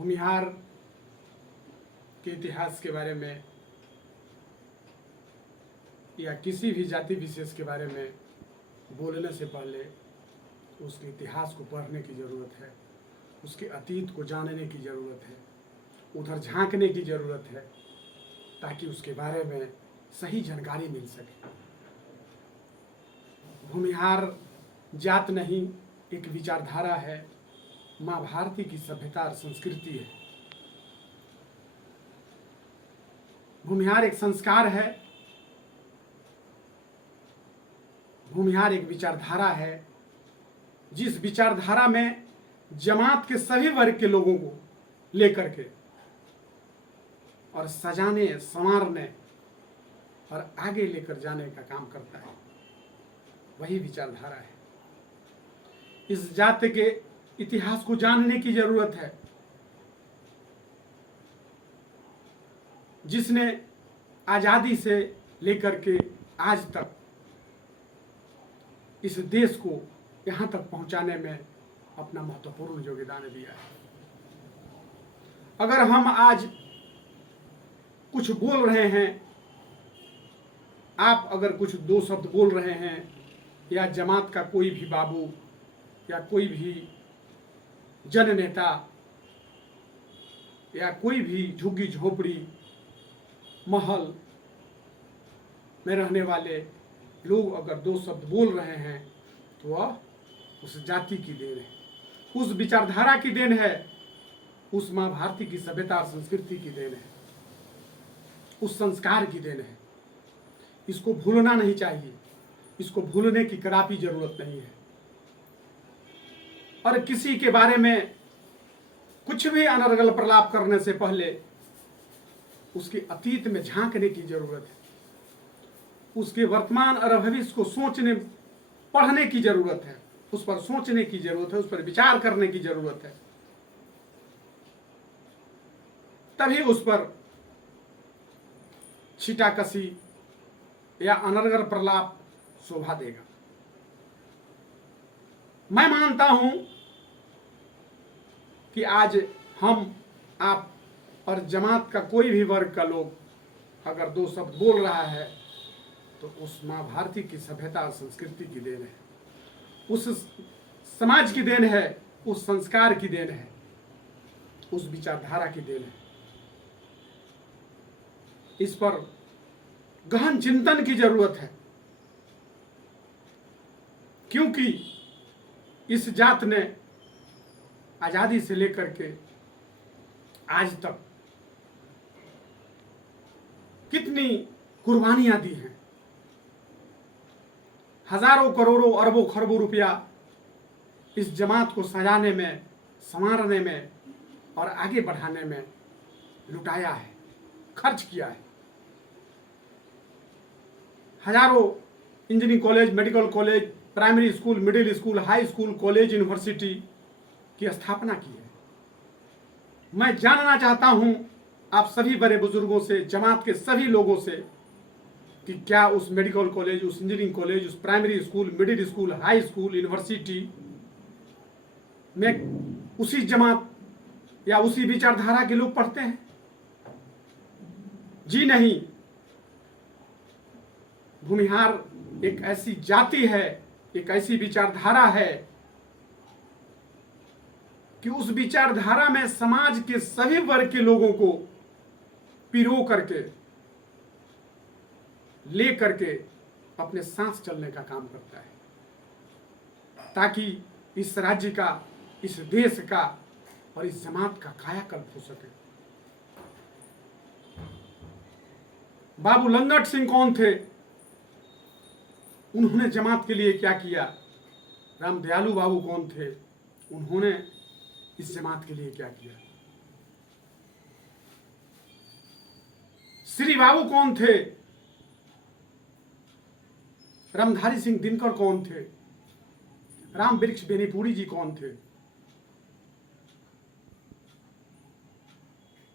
भूमिहार के इतिहास के बारे में या किसी भी जाति विशेष के बारे में बोलने से पहले उसके इतिहास को पढ़ने की ज़रूरत है, उसके अतीत को जानने की ज़रूरत है, उधर झांकने की ज़रूरत है ताकि उसके बारे में सही जानकारी मिल सके। भूमिहार जात नहीं, एक विचारधारा है, माँ भारती की सभ्यता और संस्कृति है। भूमिहार एक संस्कार है, भूमिहार एक विचारधारा है, जिस विचारधारा में जमात के सभी वर्ग के लोगों को लेकर के और सजाने, संवारने और आगे लेकर जाने का काम करता है, वही विचारधारा है। इस जाति के इतिहास को जानने की जरूरत है, जिसने आजादी से लेकर के आज तक इस देश को यहाँ तक पहुँचाने में अपना महत्वपूर्ण योगदान दिया है। अगर हम आज कुछ बोल रहे हैं, आप अगर कुछ दो शब्द बोल रहे हैं, या जमात का कोई भी बाबू या कोई भी जन नेता या कोई भी झुग्गी झोपड़ी महल में रहने वाले लोग अगर दो शब्द बोल रहे हैं तो वह उस जाति की देन है, उस विचारधारा की देन है, उस माँ भारती की सभ्यता और संस्कृति की देन है, उस संस्कार की देन है। इसको भूलना नहीं चाहिए, इसको भूलने की कदापि जरूरत नहीं है। और किसी के बारे में कुछ भी अनर्गल प्रलाप करने से पहले उसके अतीत में झांकने की जरूरत है, उसके वर्तमान और भविष्य को सोचने, पढ़ने की जरूरत है, उस पर सोचने की जरूरत है, उस पर विचार करने की जरूरत है। तभी उस पर छीटाकशी या अनर्गल प्रलाप शोभा देगा। मैं मानता हूं कि आज हम, आप और जमात का कोई भी वर्ग का लोग अगर दो शब्द बोल रहा है तो उस माँ भारती की सभ्यता और संस्कृति की देन है, उस समाज की देन है, उस संस्कार की देन है, उस विचारधारा की देन है। इस पर गहन चिंतन की जरूरत है, क्योंकि इस जात ने आजादी से लेकर के आज तक कितनी कुर्बानियां दी हैं। हजारों करोड़ों अरबों खरबों रुपया इस जमात को सजाने में, संवारने में और आगे बढ़ाने में लुटाया है, खर्च किया है। हजारों engineering college, medical college, primary school, middle school, high school, college, university की स्थापना की है। मैं जानना चाहता हूं आप सभी बड़े बुजुर्गों से, जमात के सभी लोगों से, कि क्या उस मेडिकल कॉलेज, उस इंजीनियरिंग कॉलेज, उस primary school, middle school, high school, university में उसी जमात या उसी विचारधारा के लोग पढ़ते हैं? जी नहीं। भूमिहार एक ऐसी जाति है, एक ऐसी विचारधारा है कि उस विचारधारा में समाज के सभी वर्ग के लोगों को पिरो करके, ले करके अपने सांस चलने का काम करता है, ताकि इस राज्य का, इस देश का और इस जमात का कायाकल्प हो सके। बाबू लंगट सिंह कौन थे? उन्होंने जमात के लिए क्या किया? राम दयालु बाबू कौन थे? उन्होंने इस जमात के लिए क्या किया? श्री बाबू कौन थे? रामधारी सिंह दिनकर कौन थे? राम वृक्ष बेनीपुरी जी कौन थे?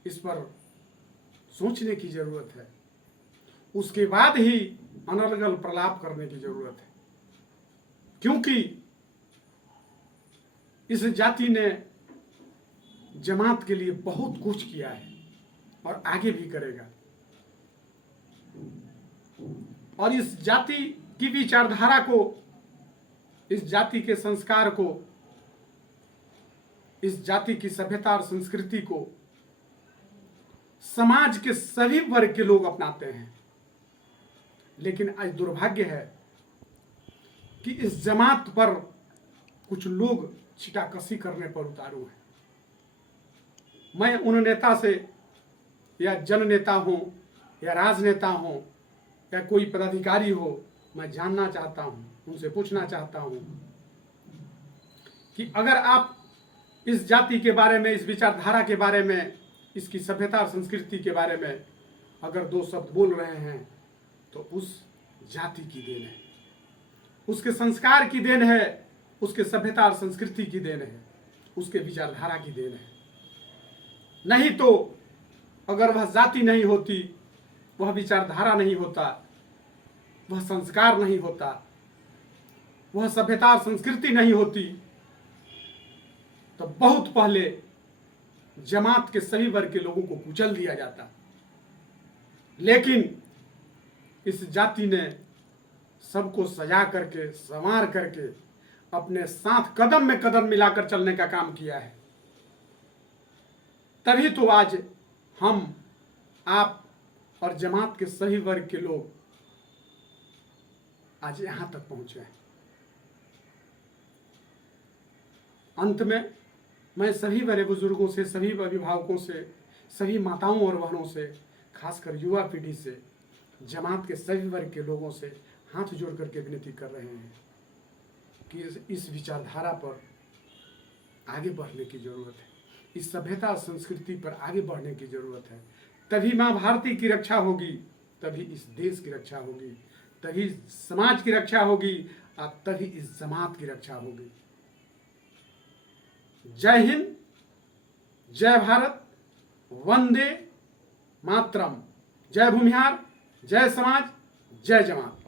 इस पर सोचने की जरूरत है, उसके बाद ही अनर्गल प्रलाप करने की जरूरत है। क्योंकि इस जाति ने जमात के लिए बहुत कुछ किया है और आगे भी करेगा। और इस जाति की विचारधारा को, इस जाति के संस्कार को, इस जाति की सभ्यता और संस्कृति को समाज के सभी वर्ग के लोग अपनाते हैं। लेकिन आज दुर्भाग्य है कि इस जमात पर कुछ लोग छिटाकशी करने पर उतारू हैं। मैं उन नेता से, या जननेता हो या राजनेता हो या कोई पदाधिकारी हो, मैं जानना चाहता हूं, उनसे पूछना चाहता हूं कि अगर आप इस जाति के बारे में, इस विचारधारा के बारे में, इसकी सभ्यता और संस्कृति के बारे में अगर दो शब्द बोल रहे हैं तो उस जाति की देन है, उसके संस्कार की देन है, उसके सभ्यता और संस्कृति की देन है, उसके विचारधारा की देन है। नहीं तो अगर वह जाति नहीं होती, वह विचारधारा नहीं होता, वह संस्कार नहीं होता, वह सभ्यता और संस्कृति नहीं होती, तो बहुत पहले जमात के सभी वर्ग के लोगों को कुचल दिया जाता। लेकिन इस जाति ने सबको सजा करके, संवार करके, अपने साथ कदम में कदम मिलाकर चलने का काम किया है। तभी तो आज हम, आप और जमात के सभी वर्ग के लोग आज यहां तक पहुंचे हैं। अंत में मैं सभी बड़े बुजुर्गों से, सभी अभिभावकों से, सभी माताओं और बहनों से, खासकर युवा पीढ़ी से, जमात के सभी वर्ग के लोगों से हाथ जोड़ करके विनती कर रहे हैं कि इस विचारधारा पर आगे बढ़ने की जरूरत है, इस सभ्यता और संस्कृति पर आगे बढ़ने की जरूरत है। तभी माँ भारती की रक्षा होगी, तभी इस देश की रक्षा होगी, तभी समाज की रक्षा होगी और तभी इस जमात की रक्षा होगी। जय हिंद, जय भारत, वंदे मातरम। जय भूमिहार, जय समाज, जय जमात।